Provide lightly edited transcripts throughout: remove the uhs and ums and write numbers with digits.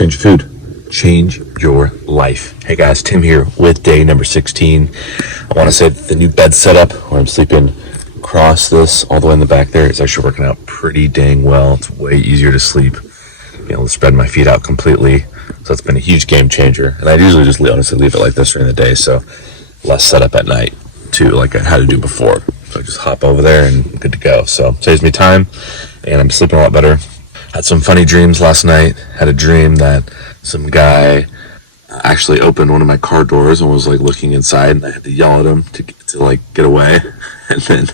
Change your food. Change your life. Hey guys, Tim here with day number 16. I want to say that the new bed setup where I'm sleeping across this all the way in the back there is actually working out pretty dang well. It's way easier to sleep. You know, spread my feet out completely. So it's been a huge game changer. And I usually just honestly leave it like this during the day, so less setup at night too, like I had to do before. So I just hop over there and good to go. So saves me time and I'm sleeping a lot better. Had some funny dreams last night. Had a dream that some guy actually opened one of my car doors and was like looking inside, and I had to yell at him to like get away. And then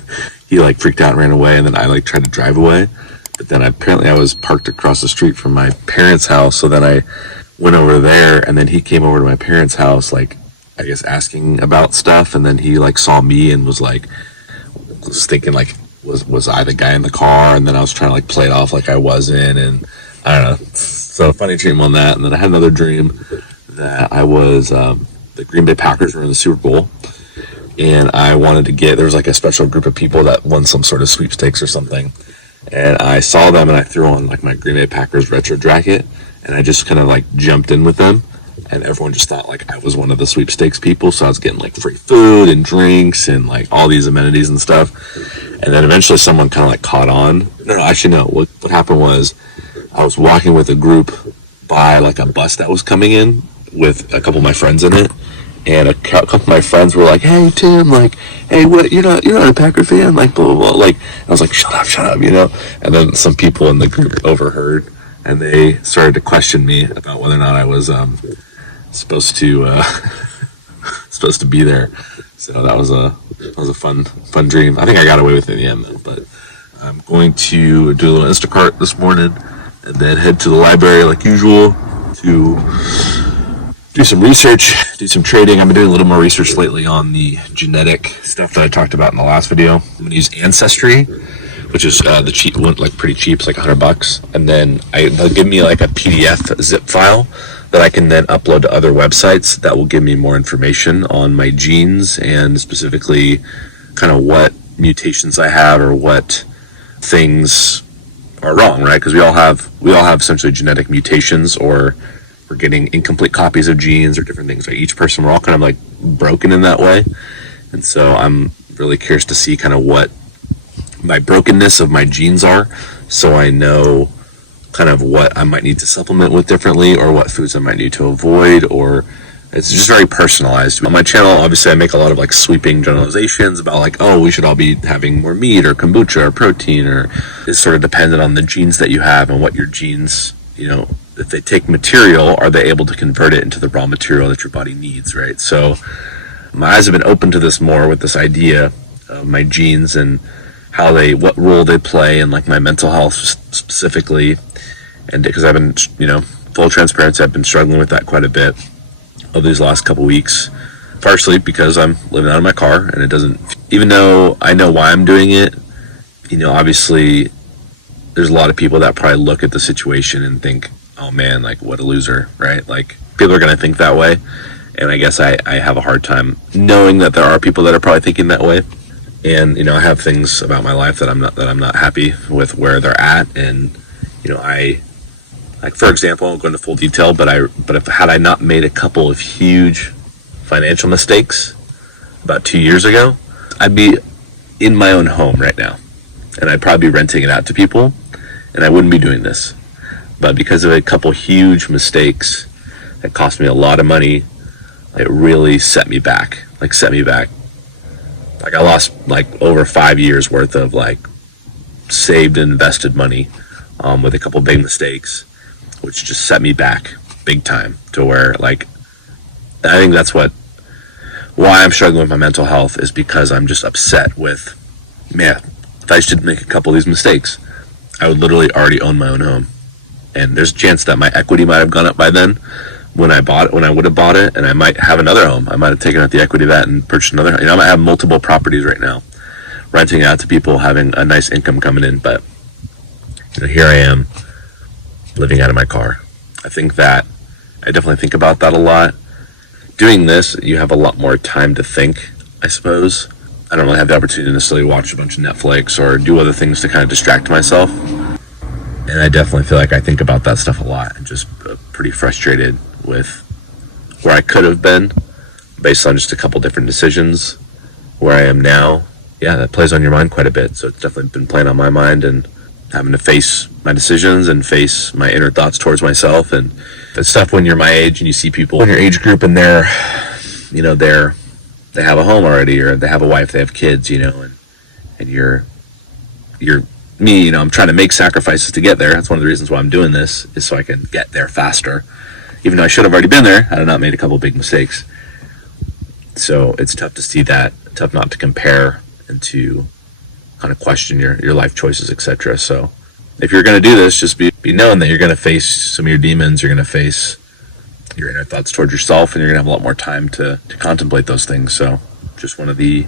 he like freaked out and ran away, and then I like tried to drive away. But then apparently I was parked across the street from my parents' house, so then I went over there, and then he came over to my parents' house, like I guess asking about stuff, and then he like saw me and was thinking like was I the guy in the car, and then I was trying to like play it off like I wasn't, and I don't know. So funny dream on that. And then I had another dream that I was the Green Bay Packers were in the Super Bowl, and I wanted to there was like a special group of people that won some sort of sweepstakes or something, and I saw them and I threw on like my Green Bay Packers retro jacket, and I just kind of like jumped in with them, and everyone just thought like I was one of the sweepstakes people, so I was getting like free food and drinks and like all these amenities and stuff. And then eventually someone kind of like caught on. No, actually no. What happened was I was walking with a group by like a bus that was coming in with a couple of my friends in it, and a couple of my friends were like, "Hey Tim, like, hey, what? You're not a Packer fan?" Like blah blah blah. Like I was like, "Shut up," you know. And then some people in the group overheard, and they started to question me about whether or not I was supposed to be there. So that was a fun dream. I think I got away with it in the end though, but I'm going to do a little Instacart this morning and then head to the library like usual to do some research, do some trading. I've been doing a little more research lately on the genetic stuff that I talked about in the last video. I'm going to use Ancestry, which is the cheap one, like pretty cheap. It's like $100, and then they'll give me like a PDF zip file that I can then upload to other websites that will give me more information on my genes and specifically kind of what mutations I have or what things are wrong, right? Because we all have essentially genetic mutations, or we're getting incomplete copies of genes or different things. Like each person, we're all kind of like broken in that way. And so I'm really curious to see kind of what my brokenness of my genes are, so I know kind of what I might need to supplement with differently, or what foods I might need to avoid, or it's just very personalized. On my channel, obviously, I make a lot of like sweeping generalizations about like, oh, we should all be having more meat or kombucha or protein, or it's sort of dependent on the genes that you have and what your genes, you know, if they take material, are they able to convert it into the raw material that your body needs, right? So my eyes have been open to this more with this idea of my genes and what role they play in like my mental health specifically. And because I've been, you know, full transparency, I've been struggling with that quite a bit over these last couple weeks, partially because I'm living out of my car, and it doesn't, even though I know why I'm doing it, you know, obviously there's a lot of people that probably look at the situation and think, oh man, like what a loser, right? Like people are going to think that way. And I guess I have a hard time knowing that there are people that are probably thinking that way. And, you know, I have things about my life that I'm not happy with where they're at. And, you know, like for example, I won't go into full detail, but had I not made a couple of huge financial mistakes about 2 years ago, I'd be in my own home right now, and I'd probably be renting it out to people, and I wouldn't be doing this. But because of a couple huge mistakes that cost me a lot of money, it really set me back. Like I lost like over 5 years worth of like saved and invested money with a couple big mistakes, which just set me back big time to where like, I think that's why I'm struggling with my mental health, is because I'm just upset with, man, if I just didn't make a couple of these mistakes, I would literally already own my own home. And there's a chance that my equity might have gone up by then when I would have bought it, and I might have another home. I might have taken out the equity of that and purchased another home. You know, I might have multiple properties right now, renting out to people, having a nice income coming in, but you know, here I am living out of my car. I definitely think about that a lot. Doing this, you have a lot more time to think, I suppose. I don't really have the opportunity to necessarily watch a bunch of Netflix or do other things to kind of distract myself. And I definitely feel like I think about that stuff a lot and just pretty frustrated with where I could have been based on just a couple different decisions. Where I am now, yeah, that plays on your mind quite a bit. So it's definitely been playing on my mind, and having to face my decisions and face my inner thoughts towards myself. And it's tough when you're my age and you see people in your age group and they have a home already, or they have a wife, they have kids, and you're me, I'm trying to make sacrifices to get there. That's one of the reasons why I'm doing this, is so I can get there faster. Even though I should have already been there, had I not made a couple big mistakes. So it's tough to see that, tough not to compare and to kind of question your life choices, etc. So if you're going to do this, just be knowing that you're going to face some of your demons, you're going to face your inner thoughts towards yourself, and you're going to have a lot more time to contemplate those things. So just one of the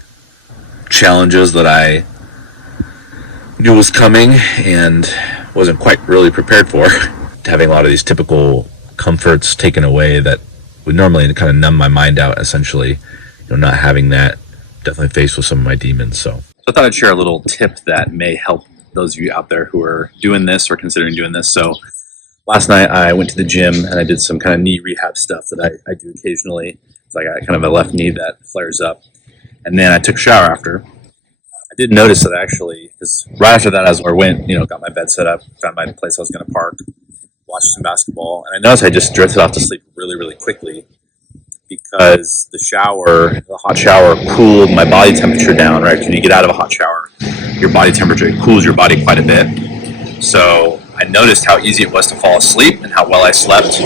challenges that I knew was coming and wasn't quite really prepared for. Having a lot of these typical comforts taken away that would normally kind of numb my mind out, essentially, not having that, definitely faced with some of my demons. So I thought I'd share a little tip that may help those of you out there who are doing this or considering doing this. So last night I went to the gym and I did some kind of knee rehab stuff that I do occasionally. So I got kind of a left knee that flares up. And then I took a shower after. I did notice that actually, because right after that, as I went, got my bed set up, found my place I was going to park, watched some basketball, and I noticed I just drifted off to sleep really, really quickly because the hot shower cooled my body temperature down, right? When you get out of a hot shower, your body temperature cools your body quite a bit. So I noticed how easy it was to fall asleep and how well I slept.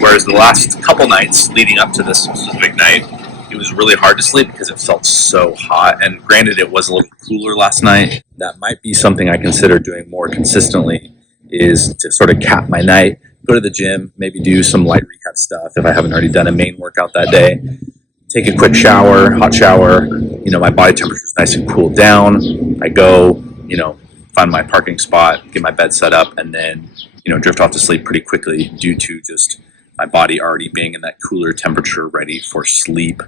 Whereas the last couple nights leading up to this specific night, it was really hard to sleep because it felt so hot. And granted, it was a little cooler last night. That might be something I consider doing more consistently, is to sort of cap my night, go to the gym, maybe do some light rehab stuff if I haven't already done a main workout that day, take a quick shower, hot shower, my body temperature is nice and cooled down. I go, find my parking spot, get my bed set up, and then, drift off to sleep pretty quickly due to just my body already being in that cooler temperature ready for sleep.